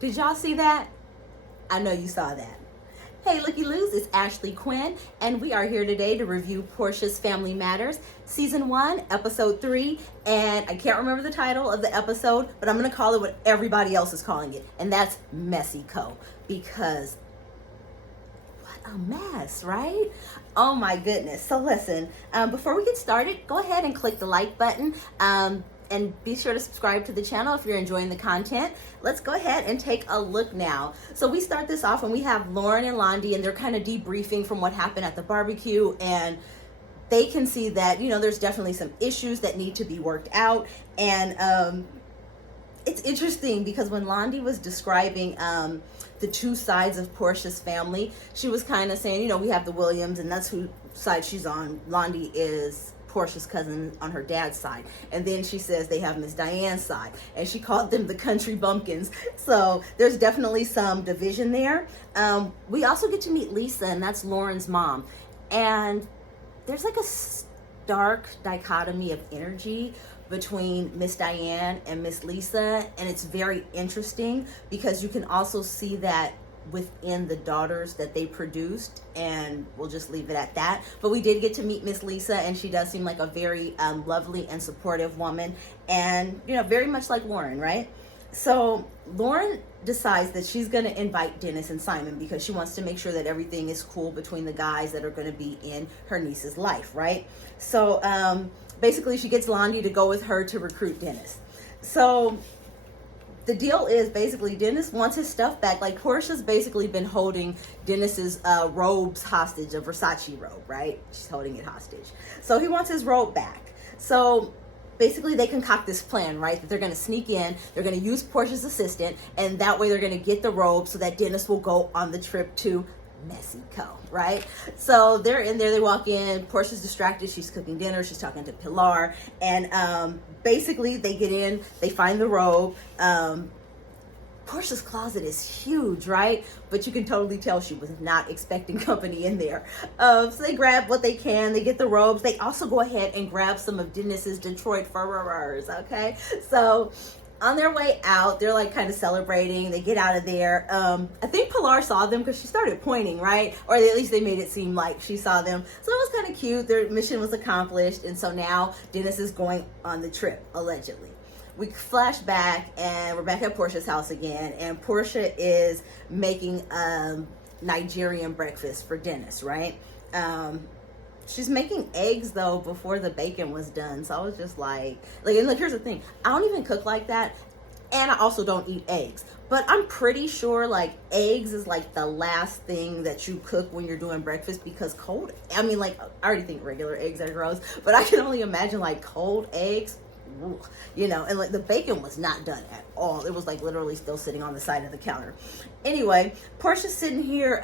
Did y'all see that? I know you saw that. Hey, looky loos, it's Ashley Quinn, and we are here today to review Porsha's Family Matters, Season 1, Episode 3, and I can't remember the title of the episode, but I'm going to call it what everybody else is calling it, and that's MessyCo, because what a mess, right? Oh my goodness. So listen, before we get started, go ahead and click the like button. And be sure to subscribe to the channel if you're enjoying the content. Let's go ahead and take a look now. So we start this off and we have Lauren and Londi, and they're kind of debriefing from what happened at the barbecue, and they can see that, you know, there's definitely some issues that need to be worked out. And it's interesting because when Londi was describing the two sides of Porsha's family, she was kind of saying, you know, we have the Williams, and that's who side she's on. Londi is Porsha's cousin on her dad's side, and then she says they have Miss Diane's side, and she called them the country bumpkins. So there's definitely some division there. We also get to meet Lisa, and that's Lauren's mom, and there's like a stark dichotomy of energy between Miss Diane and Miss Lisa, and it's very interesting because you can also see that within the daughters that they produced, and we'll just leave it at that. But we did get to meet Miss Lisa, and she does seem like a very lovely and supportive woman, and you know, very much like Lauren, right? So Lauren decides that she's going to invite Dennis and Simon because she wants to make sure that everything is cool between the guys that are going to be in her niece's life, right? So basically she gets Londi to go with her to recruit Dennis. So the deal is basically Dennis wants his stuff back. Like, Porsha's basically been holding Dennis's robes hostage, a Versace robe, right? She's holding it hostage. So he wants his robe back. So basically they concoct this plan, right? That they're going to sneak in, they're going to use Porsha's assistant, and that way they're going to get the robe so that Dennis will go on the trip to MessyCo, right? So they're in there, they walk in, Porsha's distracted, she's cooking dinner, she's talking to Pilar, and basically they get in, they find the robe. Porsha's closet is huge, right? But you can totally tell she was not expecting company in there. So they grab what they can, they get the robes, they also go ahead and grab some of Dennis's Detroit furs, okay? So on their way out, they're like kind of celebrating. They get out of there. I think Pilar saw them because she started pointing, right? Or at least they made it seem like she saw them. So it was kind of cute. Their mission was accomplished. And so now Dennis is going on the trip, allegedly. We flash back and we're back at Porsha's house again. And Porsha is making Nigerian breakfast for Dennis, right? She's making eggs though before the bacon was done. So I was just like, and look, here's the thing. I don't even cook like that. And I also don't eat eggs. But I'm pretty sure like eggs is like the last thing that you cook when you're doing breakfast, because cold, I mean, like, I already think regular eggs are gross, but I can only imagine like cold eggs, you know, and like the bacon was not done at all. It was like literally still sitting on the side of the counter. Anyway, Porsha's sitting here,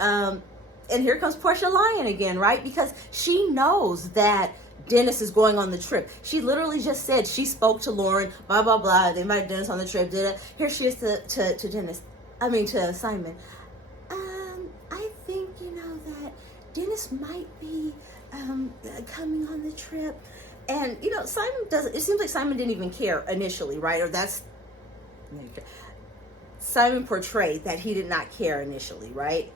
and here comes Porsha lying again, right? Because she knows that Dennis is going on the trip. She literally just said she spoke to Lauren, blah, blah, blah. They invited Dennis on the trip. Here she is to Dennis. I mean, to Simon. I think, you know, that Dennis might be coming on the trip. And, you know, Simon doesn't, it seems like Simon didn't even care initially, right? Or that's, Simon portrayed that he did not care initially, right?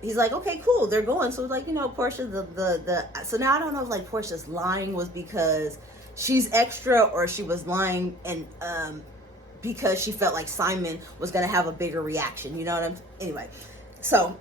He's like, okay, cool, they're going. So like, you know, Porsha, so now I don't know if like Porsha's lying was because she's extra, or she was lying and because she felt like Simon was gonna have a bigger reaction. You know what I'm? Anyway, so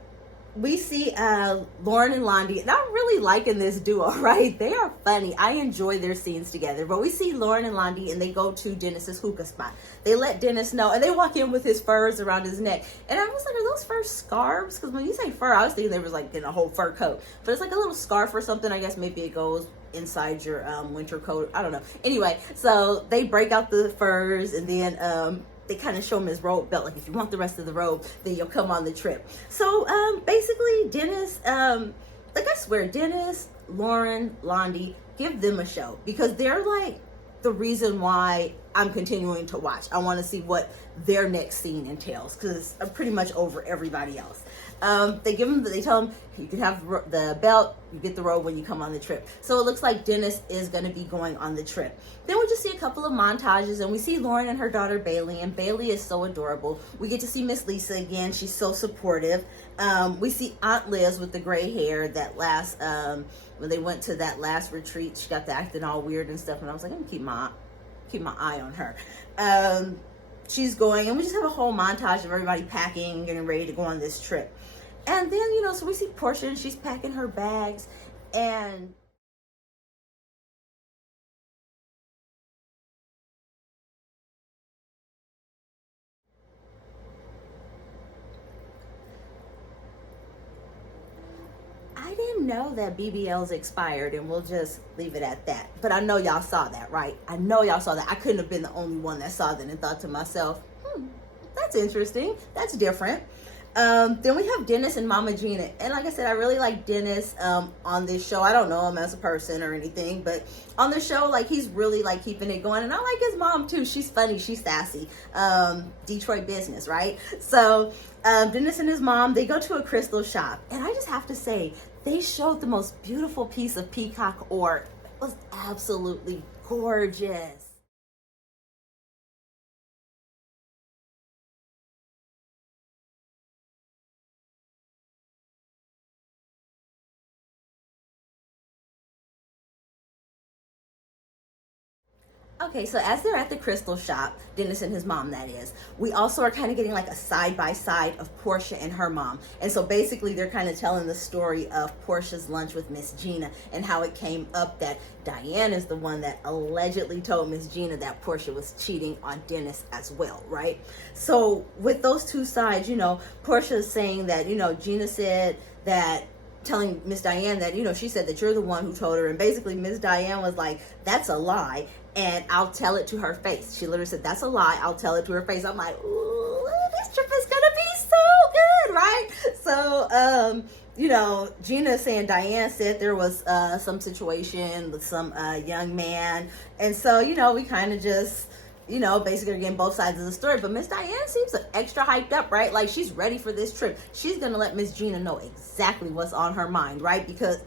we see Lauren and Londi, and I'm really liking this duo, right? They are funny. I enjoy their scenes together. But we see Lauren and Londi, and they go to Dennis's hookah spot. They let Dennis know, and they walk in with his furs around his neck. And I was like, are those fur scarves? Because when you say fur, I was thinking they was like in a whole fur coat. But it's like a little scarf or something. I guess maybe it goes inside your winter coat. I don't know. Anyway, so they break out the furs, and then they kind of show him his robe belt. Like, if you want the rest of the robe, then you'll come on the trip. So basically Dennis, like, I swear, Dennis, Lauren, Londi, give them a show, because they're like the reason why I'm continuing to watch. I want to see what their next scene entails, because I'm pretty much over everybody else. They tell him, you can have the belt, you get the robe when you come on the trip. So it looks like Dennis is going to be going on the trip. Then we just see a couple of montages, and we see Lauren and her daughter Bailey, and Bailey is so adorable. We get to see Miss Lisa again. She's so supportive. We see Aunt Liz with the gray hair that last, when they went to that last retreat, she got to acting all weird and stuff, and I was like, I'm gonna keep my eye on her. She's going, and we just have a whole montage of everybody packing, getting ready to go on this trip. And then, so we see Porsha, and she's packing her bags, and I didn't know that BBL's expired, and we'll just leave it at that. But I know y'all saw that, right? I know y'all saw that. I couldn't have been the only one that saw that and thought to myself, that's interesting. That's different. Then we have Dennis and Mama Gina. And like I said, I really like Dennis on this show. I don't know him as a person or anything, but on the show, like, he's really like keeping it going. And I like his mom too. She's funny. She's sassy. Detroit business, right? So Dennis and his mom, they go to a crystal shop. And I just have to say, they showed the most beautiful piece of peacock ore. It was absolutely gorgeous. Okay, so as they're at the crystal shop, Dennis and his mom, that is, we also are kind of getting like a side-by-side of Porsha and her mom. And so basically they're kind of telling the story of Porsha's lunch with Miss Gina and how it came up that Diane is the one that allegedly told Miss Gina that Porsha was cheating on Dennis as well, right? So with those two sides, Porsha is saying that, Gina said that, telling Miss Diane that, she said that you're the one who told her. And basically Miss Diane was like, that's a lie, and I'll tell it to her face. She literally said, that's a lie, I'll tell it to her face. I'm like, ooh, this trip is gonna be so good, right? So Gina saying Diane said there was some situation with some young man. And so, we kind of just, basically getting both sides of the story. But Miss Diane seems extra hyped up, right? Like, she's ready for this trip. She's going to let Miss Gina know exactly what's on her mind, right? Because,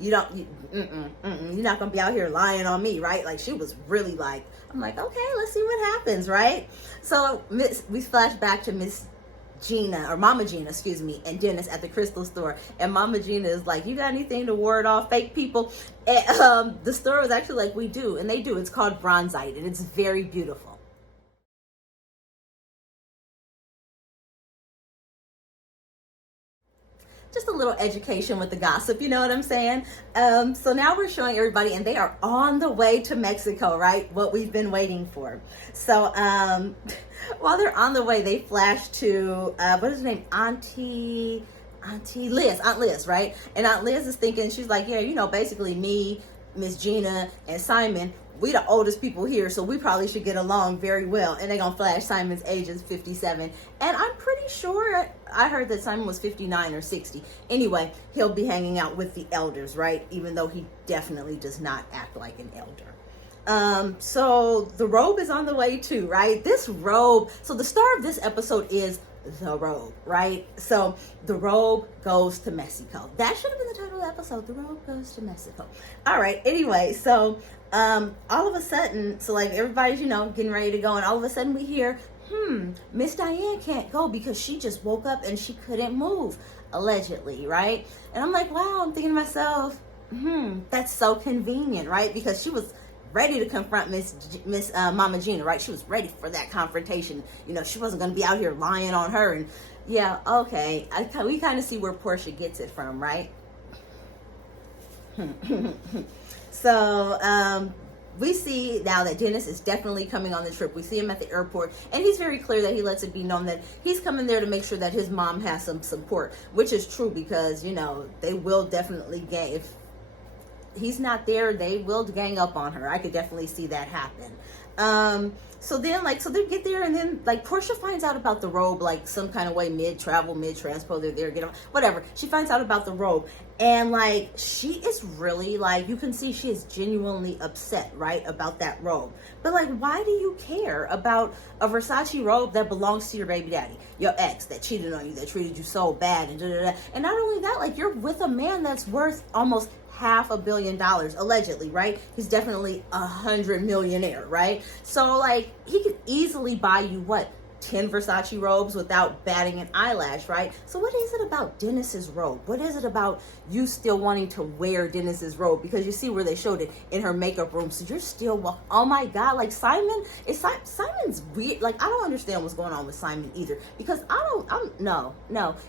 you're not going to be out here lying on me, right? Like, she was really like, I'm like, okay, let's see what happens, right? So we flash back to Miss Gina, or Mama Gina, excuse me, and Dennis at the crystal store. And Mama Gina is like, you got anything to ward off fake people? And the store was actually like, we do. And they do. It's called Bronzite, and it's very beautiful. Just a little education with the gossip, you know what I'm saying? So now we're showing everybody, and they are on the way to Mexico, right? What we've been waiting for. So while they're on the way, they flash to, what is her name? Aunt Liz, right? And Aunt Liz is thinking, she's like, yeah, basically me, Miss Gina, and Simon, we the oldest people here, so we probably should get along very well. And they're gonna flash Simon's age is 57. And I'm pretty sure, I heard that Simon was 59 or 60. Anyway, he'll be hanging out with the elders, right? Even though he definitely does not act like an elder. So the robe is on the way too, right? This robe, so the star of this episode is the robe, right? So the robe goes to MessyCo. That should have been the title of the episode. The robe goes to MessyCo. All right, anyway, so all of a sudden, so like everybody's, getting ready to go, and all of a sudden we hear, Miss Diane can't go because she just woke up and she couldn't move, allegedly, right? And I'm like, wow, I'm thinking to myself, that's so convenient, right? Because she was ready to confront Miss Mama Gina, right? She was ready for that confrontation. She wasn't going to be out here lying on her. And yeah, okay, we kind of see where Porsha gets it from, right? So we see now that Dennis is definitely coming on the trip. We see him at the airport, and he's very clear that he lets it be known that he's coming there to make sure that his mom has some support, which is true because, they will definitely if he's not there, they will gang up on her. I could definitely see that happen. So then, like, so they get there, and then, like, Porsha finds out about the robe, like, some kind of way, mid-travel, mid-transpo, they're there, whatever. She finds out about the robe, and, like, she is really, like, you can see she is genuinely upset, right, about that robe. But, like, why do you care about a Versace robe that belongs to your baby daddy, your ex, that cheated on you, that treated you so bad, and da-da-da. And not only that, like, you're with a man that's worth almost $500 million, allegedly, right? He's definitely $100 millionaire, right? So, like, he could easily buy you, what, 10 Versace robes without batting an eyelash, right? So what is it about Dennis's robe? What is it about you still wanting to wear Dennis's robe? Because you see where they showed it in her makeup room. So you're still, oh my God, like Simon's weird. Like, I don't understand what's going on with Simon either. Because no.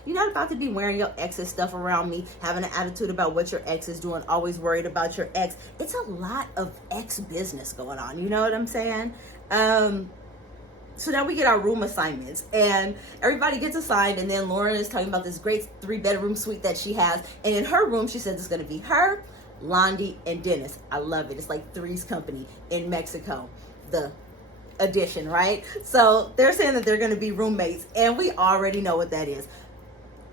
You're not about to be wearing your ex's stuff around me, having an attitude about what your ex is doing, always worried about your ex. It's a lot of ex business going on. You know what I'm saying? So now we get our room assignments, and everybody gets assigned, and then Lauren is talking about this great 3-bedroom suite that she has, and in her room she says it's going to be her, Londi, and Dennis. I love it. It's like Three's Company in Mexico, the edition, right? So they're saying that they're going to be roommates, and we already know what that is.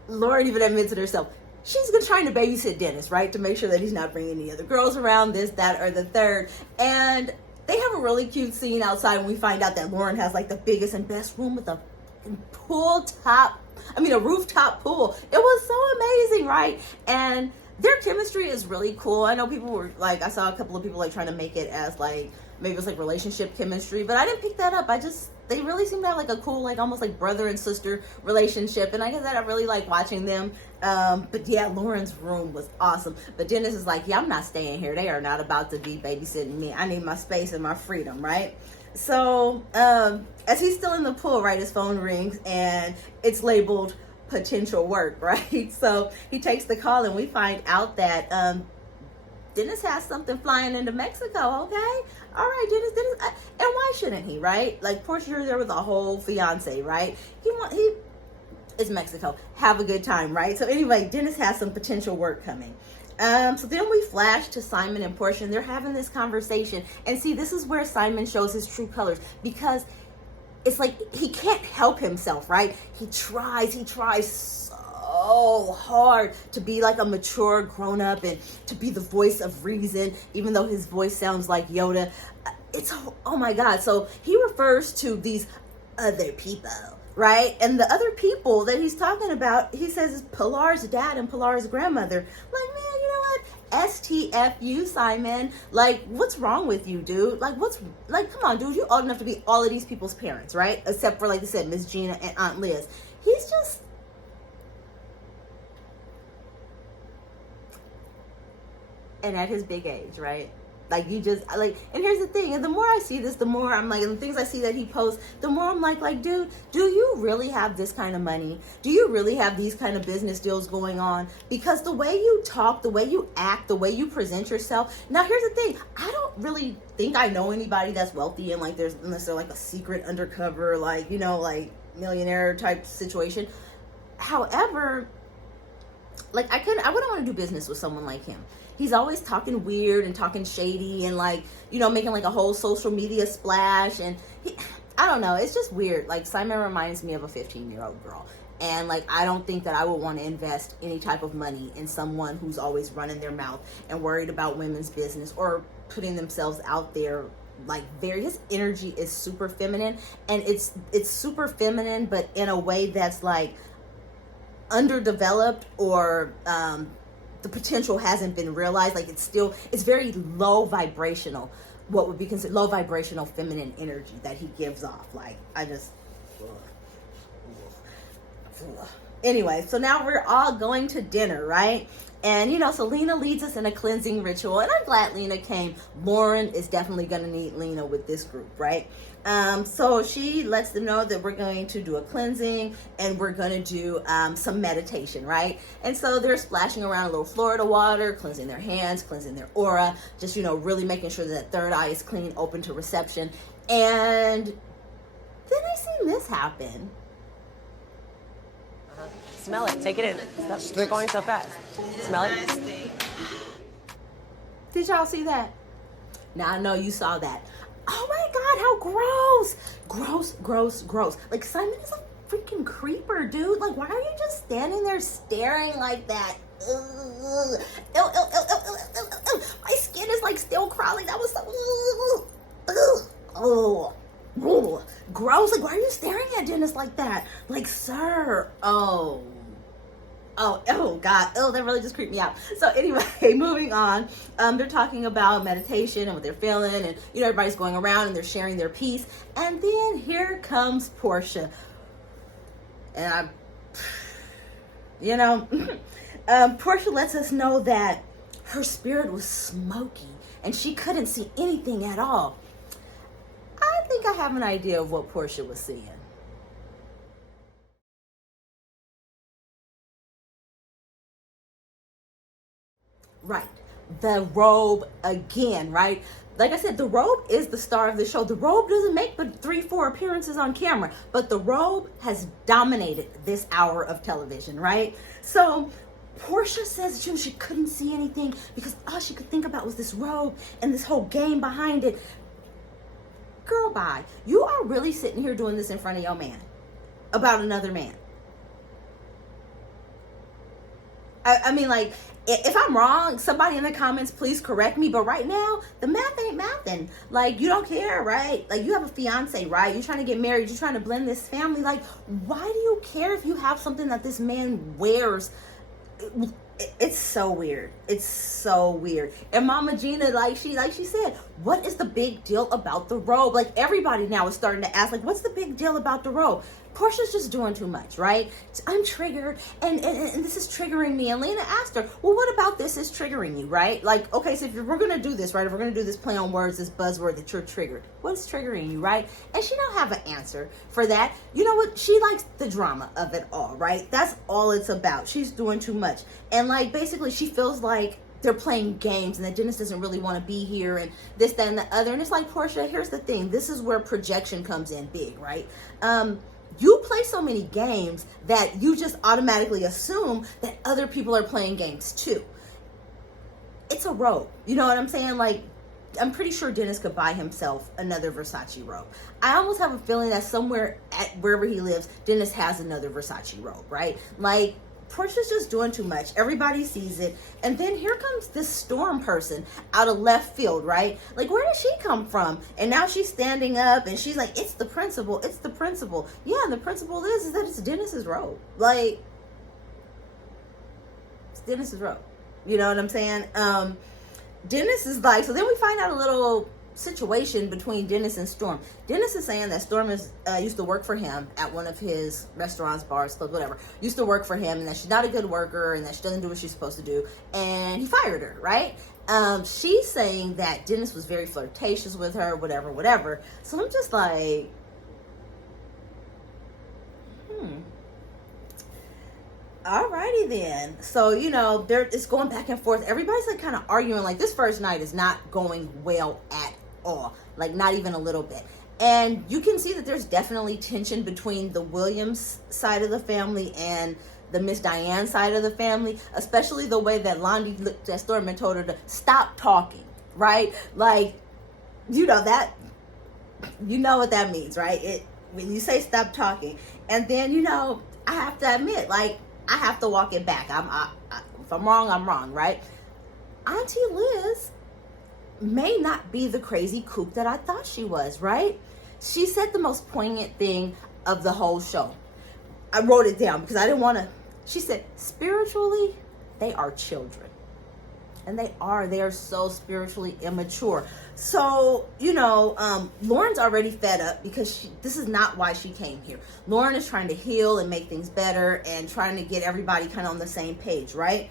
Lauren even admits it herself. She's trying to babysit Dennis, right, to make sure that he's not bringing any other girls around, this, that, or the third, and they have a really cute scene outside when we find out that Lauren has like the biggest and best room with a rooftop pool. It was so amazing, right? And their chemistry is really cool. I know people were like, I saw a couple of people like trying to make it as like, maybe it was like relationship chemistry, but I didn't pick that up. They really seem to have like a cool, like almost like brother and sister relationship. And I guess that I really like watching them. But yeah, Lauren's room was awesome. But Dennis is like, yeah, I'm not staying here. They are not about to be babysitting me. I need my space and my freedom, right? So as he's still in the pool, right, his phone rings and it's labeled potential work, right? So he takes the call and we find out that Dennis has something flying into Mexico, okay? All right, Dennis, and why shouldn't he, right? Like, Porsche, you're there with a whole fiance, right? It's Mexico. Have a good time, right? So anyway, Dennis has some potential work coming. So then we flash to Simon and Porsche, and they're having this conversation. And see, this is where Simon shows his true colors, because it's like he can't help himself, right? He tries so hard to be like a mature grown-up and to be the voice of reason, even though his voice sounds like Yoda. Oh my God. So he refers to these other people, right? And the other people that he's talking about, he says is Pilar's dad and Pilar's grandmother. Like, man, you know what? STFU, Simon. Like, what's wrong with you, dude? Like, come on, dude. You're old enough to be all of these people's parents, right? Except for, like I said, Miss Gina and Aunt Liz. He's just, and at his big age, right? Like, you just, like, and here's the thing, and the more I see this, the more I'm like, and the things I see that he posts, the more I'm like, dude, do you really have this kind of money? Do you really have these kind of business deals going on? Because the way you talk, the way you act, the way you present yourself. Now, here's the thing, I don't really think I know anybody that's wealthy and like unless they're like a secret undercover, like, you know, like millionaire type situation. However, like, I wouldn't want to do business with someone like him. He's always talking weird and talking shady and, like, you know, making like a whole social media splash. And I don't know. It's just weird. Like, Simon reminds me of a 15-year-old girl. And, like, I don't think that I would want to invest any type of money in someone who's always running their mouth and worried about women's business or putting themselves out there. Like, his energy is super feminine. And it's super feminine, but in a way that's, like, underdeveloped, or the potential hasn't been realized. Like, it's very low vibrational, what would be considered low vibrational feminine energy that he gives off. Like, anyway, so now we're all going to dinner, right? And, you know, so Lena leads us in a cleansing ritual, and I'm glad Lena came. Lauren is definitely going to need Lena with this group, right? So she lets them know that we're going to do a cleansing and we're going to do some meditation, right? And so they're splashing around a little Florida water, cleansing their hands, cleansing their aura, just, you know, really making sure that third eye is clean, open to reception. And then I seen this happen. Smell it. Take it in. Stop going so fast. Smell it. Did y'all see that? Now I know you saw that. Oh my God, God, how gross. Gross, gross, gross. Like, Simon is a freaking creeper, dude. Like, why are you just standing there staring like that? Ugh. Ew, ew, ew, ew, ew, ew, ew. My skin is like still crawling. That was so oh, gross. Like, why are you staring at Dennis like that? Like, sir. Oh, God. Oh, that really just creeped me out. So anyway, moving on. They're talking about meditation and what they're feeling, and everybody's going around and they're sharing their piece. And then here comes Porsha. And Porsha lets us know that her spirit was smoky and she couldn't see anything at all. I think I have an idea of what Porsha was seeing. Right. The Robe again, right? Like I said, the Robe is the star of the show. The Robe doesn't make but 3-4 appearances on camera, but the Robe has dominated this hour of television, right? So Porsha says she couldn't see anything because all she could think about was this robe and this whole game behind it. Girl, bye. You are really sitting here doing this in front of your man about another man. I mean, like, if I'm wrong, somebody in the comments, please correct me. But right now, the math ain't mathing. Like, you don't care, right? Like, you have a fiance, right? You're trying to get married. You're trying to blend this family. Like, why do you care if you have something that this man wears? It's so weird. It's so weird. And Mama Gina, like she said, what is the big deal about the robe? Like, everybody now is starting to ask, like, what's the big deal about the robe? Porsha's just doing too much, right? I'm triggered, and this is triggering me. And Lena asked her, well, what about this is triggering you, right? Like, okay, so if we're going to do this, right, if we're going to do this play on words, this buzzword that you're triggered, what's triggering you, right? And she don't have an answer for that. You know what? She likes the drama of it all, right? That's all it's about. She's doing too much. And, like, basically she feels like they're playing games and that Dennis doesn't really want to be here and this, that, and the other. And it's like, Porsha, here's the thing. This is where projection comes in big, right? You play so many games that you just automatically assume that other people are playing games too. It's a robe. You know what I'm saying? Like, I'm pretty sure Dennis could buy himself another Versace robe. I almost have a feeling that somewhere at wherever he lives, Dennis has another Versace robe, right? Like, Porsha's just doing too much. Everybody sees it. And then here comes this Storm person out of left field, right? Like, where did she come from? And now she's standing up and she's like, it's the principal. It's the principal. Yeah, and the principal is that it's Dennis's robe. Like, it's Dennis's robe. You know what I'm saying? Dennis is like, so then we find out a little situation between Dennis and Storm. Dennis is saying that Storm is used to work for him at one of his restaurants, bars, clubs, whatever. Used to work for him, and that she's not a good worker, and that she doesn't do what she's supposed to do, and he fired her, right? She's saying that Dennis was very flirtatious with her, whatever. So I'm just like, alrighty then. So, it's going back and forth. Everybody's like kind of arguing. Like, this first night is not going well at all. Like, not even a little bit. And you can see that there's definitely tension between the Williams side of the family and the Miss Diane side of the family, especially the way that Londi looked at Storm and told her to stop talking, right? Like, you know what that means, right? When you say stop talking. And then, I have to admit, like, I have to walk it back. If I'm wrong, I'm wrong, right? Auntie Liz may not be the crazy kook that I thought she was, right? She said the most poignant thing of the whole show. I wrote it down because I didn't want to. She said, spiritually, they are children. And they are so spiritually immature. So, Lauren's already fed up because this is not why she came here. Lauren is trying to heal and make things better and trying to get everybody kind of on the same page, right?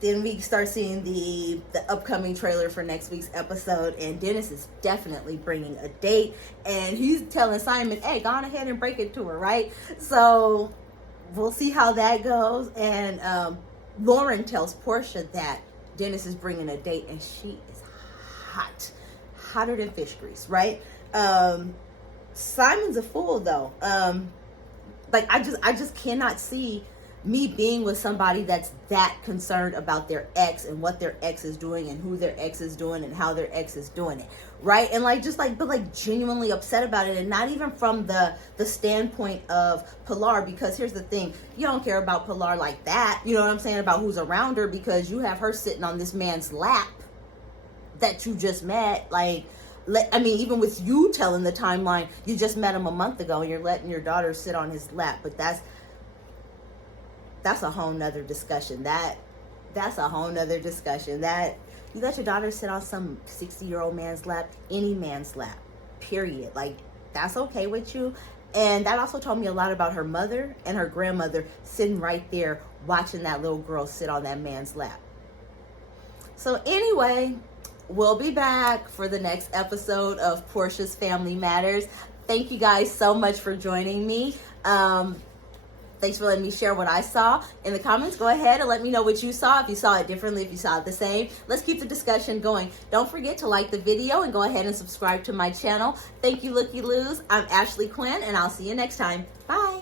Then we start seeing the upcoming trailer for next week's episode, and Dennis is definitely bringing a date, and he's telling Simon, hey, go on ahead and break it to her, right? So we'll see how that goes. And Lauren tells Porsha that Dennis is bringing a date, and she is hotter than fish grease, right? Simon's a fool though. Like, I just cannot see me being with somebody that's that concerned about their ex and what their ex is doing and who their ex is doing and how their ex is doing it, right? And like just like, but like genuinely upset about it, and not even from the standpoint of Pilar, because here's the thing, you don't care about Pilar like that, you know what I'm saying, about who's around her, because you have her sitting on this man's lap that you just met. Like, I mean, even with you telling the timeline, you just met him a month ago and you're letting your daughter sit on his lap. But that's a whole nother discussion. That's a whole nother discussion. That you let your daughter sit on some 60-year-old man's lap, any man's lap, period. Like, that's okay with you. And that also told me a lot about her mother and her grandmother sitting right there watching that little girl sit on that man's lap. So anyway, we'll be back for the next episode of Porsha's Family Matters. Thank you guys so much for joining me. Thanks for letting me share what I saw. In the comments, go ahead and let me know what you saw. If you saw it differently, if you saw it the same. Let's keep the discussion going. Don't forget to like the video and go ahead and subscribe to my channel. Thank you, Looky Loos. I'm Ashley Quinn, and I'll see you next time. Bye.